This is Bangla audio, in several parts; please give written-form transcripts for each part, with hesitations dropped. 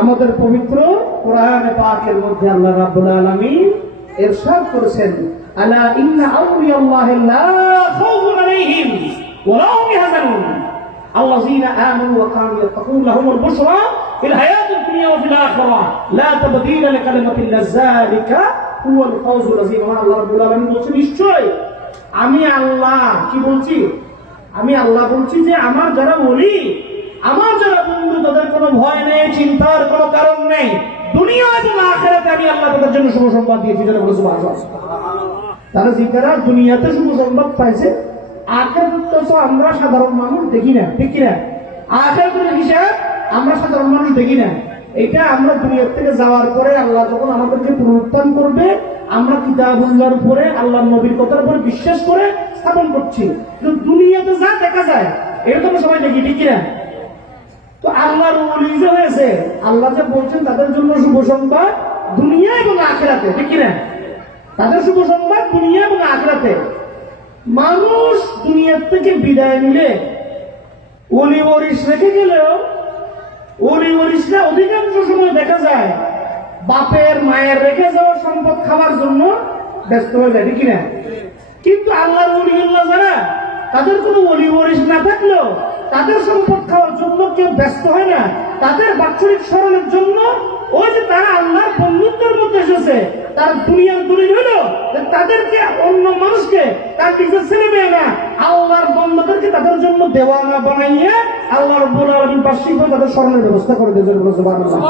আমাদের পবিত্র কোরআনে পাকের মধ্যে আল্লাহ রাব্বুল আলামিন ইরশাদ করেছেন, আলা ইন্না আউলিয়াল্লাহি লা খাউফুন আলাইহিম ওয়া লা হুম ইয়াহজানুন আল্লাযীনা আমানু ওয়া কানু ইয়াত্তাকুন লাহুমুল বুশরা ফিল হায়াতিদ দুনিয়া ওয়া ফিল আখিরাহ লা তাবদীলা লিকালিমাতিল্লাহ যালিকা হুয়াল ফাওজুল আযীম। আল্লাহ রাব্বুল আলামিন বলেন, নিশ্চয় আমি আল্লাহ কি বলছি, আমি আল্লাহ বলছি যে আমার যারা ওলি, আমার যারা বন্ধু, তাদের কোনো ভয় নেই, চিন্তার কোনো কারণ নেই। দুনিয়া এবং আখিরাতে আমি আল্লাহ তাদের জন্য শুভ সংবাদ দিয়েছি। যারা বলে সুবহানাল্লাহ, তারা জিজ্ঞাসা দুনিয়াতে শুভ সংবাদ পাইছে, আখিরাতে তো আমরা সাধারণ মানুষ দেখি না, ঠিক কিনা? আখিরাতের হিসাব আমরা সাধারণ মানুষ দেখি না। এটা আমরা দুনিয়া থেকে যাওয়ার পরে আল্লাহ যখন আমাদেরকে পুনরুত্থান করবে, আমরা কিতাবুল্লাহর উপরে, আল্লাহর নবীর কথার উপরে বিশ্বাস করে স্থাপন করছি। কিন্তু দুনিয়াতে যা দেখা যায় এটা তো সবাই দেখি, ঠিক কিনা? তো আল্লাহর ওলি যে হয়েছে, আল্লাহ যে বলছেন তাদের জন্য শুভ সংবাদ দুনিয়া এবং আখিরাতে, ঠিক কিনা? তাদের শুভ সংবাদ দুনিয়া এবং আখিরাতে। মানুষ দুনিয়ার থেকে বিদায় নিলে ওলি ওয়ারিস রেখে গেলেও ওলি ওয়ারিসরা অধিকাংশ সময় দেখা যায় বাপের মায়ের রেখে যাওয়া সম্পদ খাওয়ার জন্য ব্যস্ত হয়ে যায়, ঠিক কিনা? কিন্তু আল্লাহর ওলিউল্লাহ যারা, তাদের কোনো ওলি ওয়ারিস না থাকলেও তাদের সম্পদ খাওয়ার জন্য কেউ ব্যস্ত হয় না। তাদের বাৎসরিক স্মরণের জন্য ওই যে তারা আল্লাহর বন্ধুত্বের মধ্যে এসেছে, তারা দুনিয়ার দলিল হইল তাদেরকে, অন্য মানুষকে, তার নিজের ছেলে মেয়ে না, আল্লাহর বন্ধুদেরকে তাদের জন্য দেওয়ানা বানাইয়ে আল্লাহ রাব্বুল আলামিন বার্ষিকভাবে তাদের স্মরণের ব্যবস্থা করে দিয়েছেন। সুবহানাল্লাহ।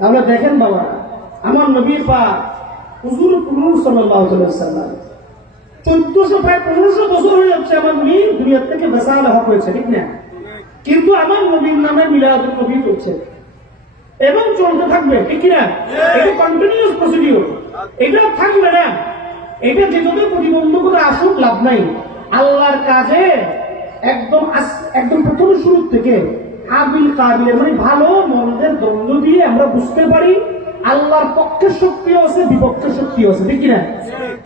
তাহলে দেখেন বাবা, আমার নবী পাক হুজুর সাল্লাল্লাহু আলাইহি ওয়াসাল্লাম 1400 বছর হয়ে যাচ্ছে আমার নবী দুনিয়া থেকে বেসাল হক হয়েছে, ঠিক না? কিন্তু আমার নবীর নামে মিলাদুন নবী চলছে এবং চলতে থাকবে, ঠিক না? এটা কন্টিনিউয়াস প্রসিডিউর, এটা থাকবে না। এটা যেভাবে প্রতিবন্ধকতা আসুক লাভ নাই। আল্লাহর কাজে একদম প্রথম শুরু থেকে আবিল কাবিলের মানে ভালো মন্দের দ্বন্দ্ব দিয়ে আমরা বুঝতে পারি আল্লাহর পক্ষের শক্তিও আছে, বিপক্ষের শক্তিও আছে, ঠিক কিনা?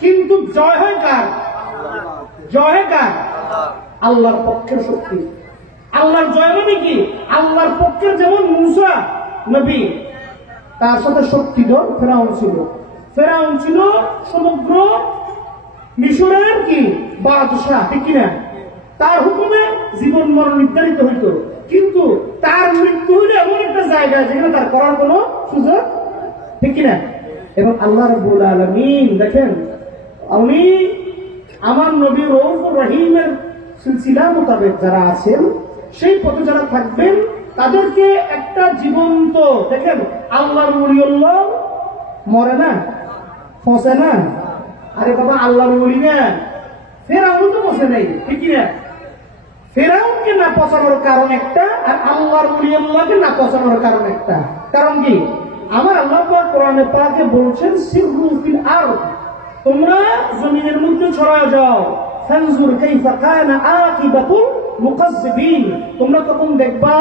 কিন্তু জয় হয় কার? জয় হয় কার? আল্লাহর পক্ষের শক্তি। আল্লাহর জয় মানে কি? আল্লাহর পক্ষের যেমন মূসা নবী, তার সাথে শক্তিধর ফেরাউন ছিল। ফেরাউন ছিল সমগ্র মিশরের কি বাদশাহ, ঠিক কিনা? তার হুকুমে জীবন মরণ নির্ধারিত হইত, কিন্তু তার মৃত্যু হইলে এমন একটা জায়গা যেখানে তার করার কোনো সুযোগ, ঠিক কিনা? এবং আল্লাহ রাব্বুল আলামিন দেখেন, উনি আমার নবী রউফুর রহিমের সিলসিলা মোতাবেক যারা আছেন, সেই পথে যারা থাকবেন, তাদেরকে একটা জীবন্ত, দেখেন আল্লাহর ওলিউল্লাহ মরে না, ফসে না। আরে বাবা, আল্লাহর ওলি না, ফেরাউন তো বসে নাই, ঠিক কিনা? ফেরাউনকে না পচানোর কারণ একটা, আর আল্লাহর ওলিউল্লাহকে না পচানোর কারণ একটা। কারণ কি? আমার আল্লাহ পাক কোরআনে পাকে বলছেন, সিররু ফিল আরদ, তোমরা জমিনের মধ্যে ছড়ায় যাও, ফানজুর কাইফা কানা আকিবাতুল মুকাজ্জিবিন, তোমরা তখন দেখবা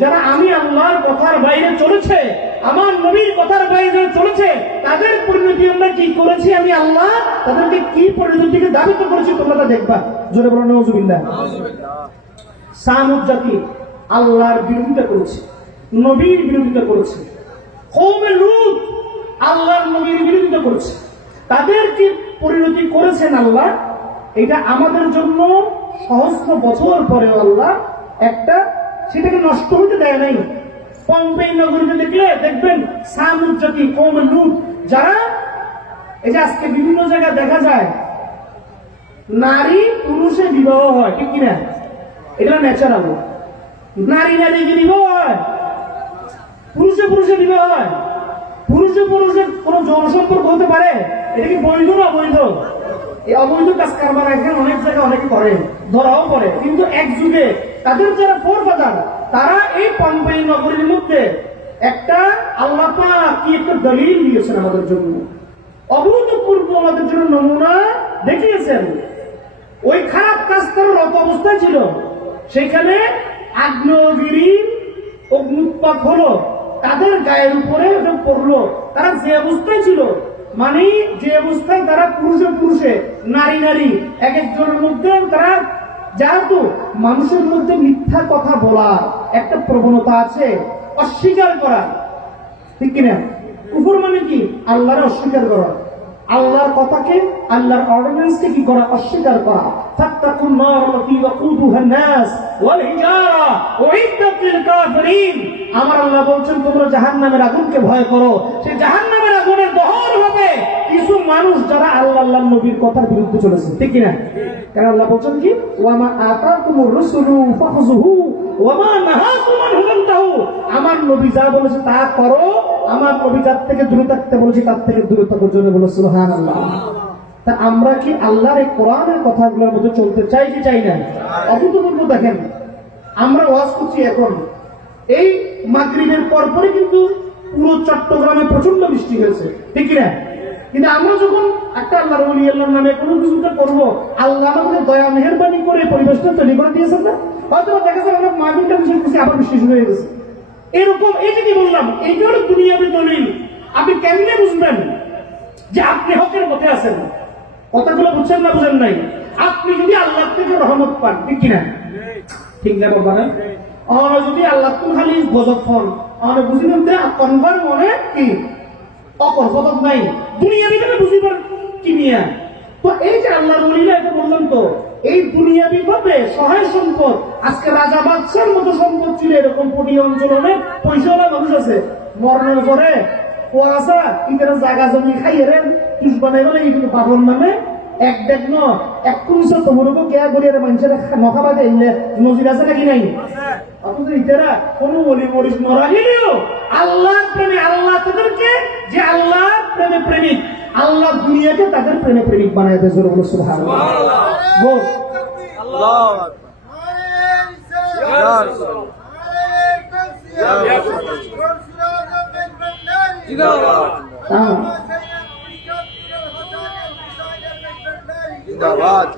যারা আমি আল্লাহর কথার বাইরে চলেছে, আমার নবীর কথার বাইরে চলেছে, তাদের পরিণতি আমরা কি করেছি, আমি আল্লাহ তাদেরকে কি পরিণতিকে দাবিত করেছি, তোমরা তা দেখবা। জোরে বলো নাউজুবিল্লাহ। সামুদ জাতি আল্লাহর বিরোধিতা করেছে, নবীর বিরোধিতা করেছে। কওমে লূত আল্লাহর নবীর বিরোধিতা করেছে। তাদের কি পরিণতি করেছেন আল্লাহ, এটা আমাদের জন্য সহস্র বছর পরে আল্লাহ একটা সেটাকে নষ্ট হতে দেয় নাই। পম্পেই নগরীতে দেখলে দেখবেন সামুদ জাতি, কওমে লূত, যারা এই যে আজকে বিভিন্ন জায়গায় দেখা যায় নারী পুরুষে বিবাহ হয়, ঠিক কিনা? এটা ন্যাচারাল। নারী বিবাহ হয়, পুরুষে পুরুষে বিবাহ হয়, পুরুষে পুরুষের কোন যৌন সম্পর্ক হতে পারে? এটা কি বৈধ না অবৈধ? এই অবৈধ কাজ কারবার এখন অনেক জায়গায় অনেকে করে, ধরাও পড়ে। কিন্তু এক যুগে তাদের যারা ফোরফাদার, তারা এই পম্পেই নগরীর মধ্যে একটা আল্লাহ পাক কি একটা দলিল দিয়েছেন আমাদের জন্য, অভূতপূর্ব আমাদের জন্য নমুনা দেখিয়েছেন। ওই খারাপ কাজ করার রত অবস্থায় ছিল, সেখানে আগ্নেয়গিরি অগ্নুৎপাত হলো, তাদের গায়ের উপরে পড়লো, তারা যে অবস্থায় ছিল মানে যে অবস্থায় তারা পুরুষে পুরুষে নারী নারী এক একজনের মধ্যে তারা যেহেতু মানুষের মধ্যে মিথ্যা কথা বলার একটা প্রবণতা আছে, অস্বীকার করা, ঠিক কিনা? কুফর মানে কি? আল্লাহর অস্বীকার করা, আল্লাহর কথাকে, আল্লাহর অর্ডিন্যান্সকে কি করা? অস্বীকার করা। ফাত্তাকুন নার আল্লাতী ওয়াকুদুহা আন-নাস ওয়াল হিজারা উইদ্দাত লিল কাফিরিন। আমার আল্লাহ বলছেন তোমরা জাহান্নামের আগুনকে ভয় করো। সেই জাহান্নামের আগুনের দহন হবে কিছু মানুষ যারা আল্লাহর নবীর কথার বিরুদ্ধে চলেছে, ঠিক কিনা? কারণ আল্লাহ বলছেন কি, ওয়া মা আতাকুমুর রাসূলু ফাখুযুহু ওয়া মা নাহাকুম আনহু ফান্তাহু। আমার নবী যা বলেছে তা করো, আমার নবী যার থেকে দূরে থাকতে বলেছে তার থেকে দূরে থাকার জন্য বলো সুবহানাল্লাহ। তা আমরা কি আল্লাহর এই কোরআনের কথাগুলোর মধ্যে চলতে চাই কি চাই না? অভূতপূর্ব। দেখেন আমরা ওয়াজ করছি এখন, এই মাগরিবের পরপরই কিন্তু পুরো চট্টগ্রামে প্রচন্ড বৃষ্টি হয়েছে, ঠিক কিনা? কিন্তু আমরা যখন একটা আল্লাহর ওলি আল্লাহর নামে কোনো কিছুটা করবো, আল্লাহ আমাদের দয়া মেহেরবানি করে পরিবেশটা তৈরি করে দিয়েছেন না? হয়তো দেখা যায় আমরা মাগরিবটা মিশে করছি, আবার বৃষ্টি শুরু হয়ে গেছে। এরকম এই যে কি বললাম, এইটা হলো দুনিয়াবি দলিল। আপনি কেমনে বুঝবেন যে আপনি হকের পথে আছেন? কথাগুলো বুঝছেন না, বুঝেন নাই? আপনি যদি আল্লাহ থেকে রহমত পান, ঠিক কিনা? ঠিক না বাবা? না যদি আল্লাহ খালি গজব ফল বুঝিলেন যে কনভার মনে কি অপর গজব নাই, দুনিয়াবি ভাবে বুঝিবার কি নিয়া। তো এই যে আল্লাহর ওলিরা, এটা বললাম তো, এই দুনিয়াবি ভাবে সহায় সম্পদ, আজকে রাজা বাদশার মতো সম্পদ ছিল, এরকম কোটি অঞ্চল অনেক পয়সাওয়ালা মানুষ আছে, মরণের পরে কুয়াশা ইতারা জায়গা জমি খাইয়েরেন তুষ বানাই বলে কিন্তু বাবর নামে এক দেখ ন এক কুড়িশো তোমারও কেয়া গড়িয়ে মানুষের নখাবাদে এলে নজির আছে নাকি নাই? অথচ ইতারা কোনো বলি মরিস মরা গেলেও আল্লাহ প্রেমে, আল্লাহ তাদেরকে যে আল্লাহ প্রেমে প্রেমিক, আল্লাহ দুনিয়াকে তাদের প্রেমে প্রেমিক বানায় দেয়। জোরে বলো সুবহানাল্লাহ। বল আল্লাহু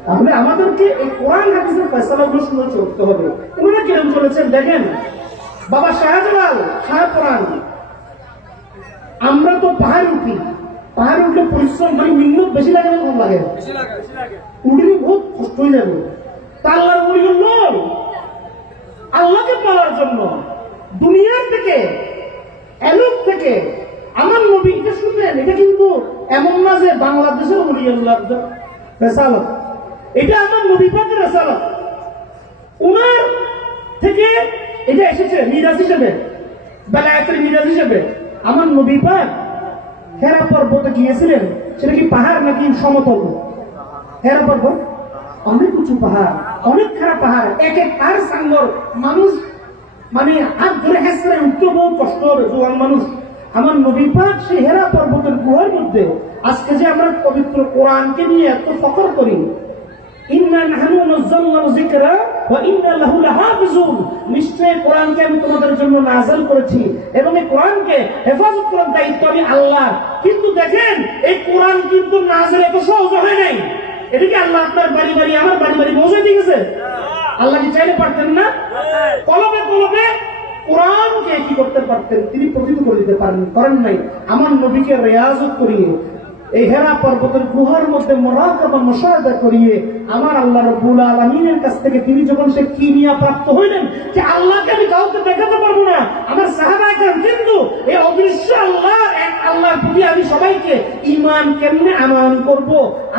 তাহলে আমাদেরকে এই কোরআন হাদিসের ফয়সালাগুলো শুনে চলতে হবে। উনারা কিরকম চলেছেন দেখেন। বাবা শাহজালাল শাহপুরান, আমরা তো পাহাড়ে উঠি, পাহাড়ে উঠলে পরিশ্রম করি, মিন্নত বেশি লাগে না কম লাগে? উঠিলে বহুত কষ্ট হয়ে যাবে। তা আল্লাহর ওলি হলো আল্লাহকে পাওয়ার জন্য দুনিয়ার থেকে এলুক থেকে আমার নবী, এটা শুনলেন, এটা কিন্তু এমন না যে বাংলাদেশের ওলি আল্লাহ রেসালত, এটা আমার নবী পাকের রেসালত। উনার থেকে এটা এসেছে মিরাজ হিসেবে, বেলায়েতের মিরাজ হিসেবে। আমার নবী পাক হেরা পর্বতে গিয়েছিলেন, সেটা কি পাহাড় নাকি সমতল? হেরা পর্বত অনেক উঁচু পাহাড়, অনেক খারাপ পাহাড়, এক এক আর সাঙ্গর মানুষ মানে হাত ধরে হেসরে উঠতে বহুত কষ্ট হবে জোয়ান মানুষ। আমার নবী পাক সেই হেরা পর্বতের গুহার মধ্যে, আজকে যে আমরা পবিত্র কোরআনকে নিয়ে এত ফখর করি, ইন্না নাহনু নাযালনা যিকরা ওয়া ইন্না লাহু লাহাফিজুন, নিশ্চয়ই কোরআনকে আমি তোমাদের জন্য নাযিল করেছি এবং এই কোরআনকে হেফাজত করার দায়িত্ব আমি আল্লাহ। কিন্তু দেখেন এই কোরআন কিন্তু নাযিল এত সহজ হয় নাই। এটা কি আল্লাহ আপনার বাড়ি বাড়ি আমার বাড়ি বাড়ি পৌঁছে দিয়ে গেছে? আল্লাহ কি চাইলে পারতেন না? কলমে কলমে কোরআনকে কি করতে পারতেন? তিনি প্রতিষ্ঠা করে দিতে করেন নাই। আমার নবীকে রিয়াজত করিয়ে এই হেরা পর্বতের গুহার মধ্যে মুরাকাবা মুশাহাদা করিয়ে আমার আল্লাহ রাব্বুল আলামিনের কাছ থেকে তিনি যখন সে কিমিয়া প্রাপ্ত হইলেন যে আল্লাহকে আমি কাউকে দেখাতে পারবো না, আমার সাহাবায়ে কেরাম কিন্তু এই অদৃশ্য আল্লাহ, এক আল্লাহর প্রতি আমি সবাইকে ঈমান কেমনে আমান করব,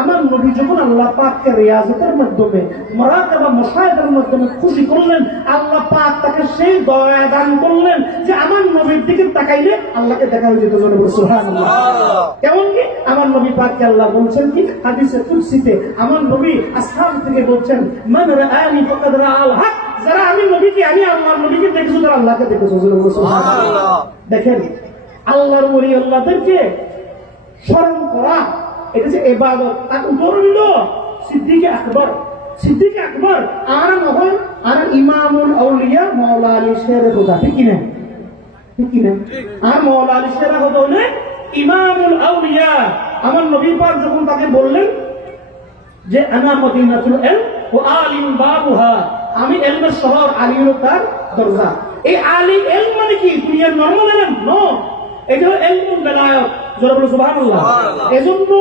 আমার নবী যখন আল্লাহ পাককে রিয়াজতের মাধ্যমে মুরাকাবা মুশাহাদার মাধ্যমে খুশি করলেন, আল্লাহ পাক তাকে সেই দয়া দান করলেন যে আমার নবীর দিকে তাকাইলে আল্লাহকে দেখা হয়ে যেত। সুবহানাল্লাহ। কেমন কি? আমার নবী পাককে আল্লাহ বলছেন কি হাদিসে কুদসিতে, আমার নবী আসহাব থেকে বলছেন, মান রাআনি ফাকাদ রাআল হক, যারা আমি নবীকে, আমি আমার নবীকে দেখেছো তারা আল্লাহকে দেখেছো। সুবহানাল্লাহ। দেখেন আল্লাহর ওলি আল্লাহদেরকে স্মরণ করা, এটা যে ইবাদত। আর উদাহরণ হলো সিদ্দিকে আকবর। সিদ্দিকে আকবর আর নহল আর ইমামুল আউলিয়া মাওলা আলী শেরে খোদা, ঠিক কিনা? ঠিক কিনা? আর মাওলা আলী শেরে খোদা হলে ইমামুল আউলিয়া। আমার নবী পাক যখন তাকে বললেন যে আনা মদিনাতুল ইলম ওয়া আলিম বাবুহা, আমি ইলমের শহর, আলী হলো তার দরজা। এই আলী ইলম মানে কি দুনিয়ার নরমাল ইলম? নো, এটা হলো ইলমুল বেলায়াত, যারা বলে সুবহানাল্লাহ। এজন্য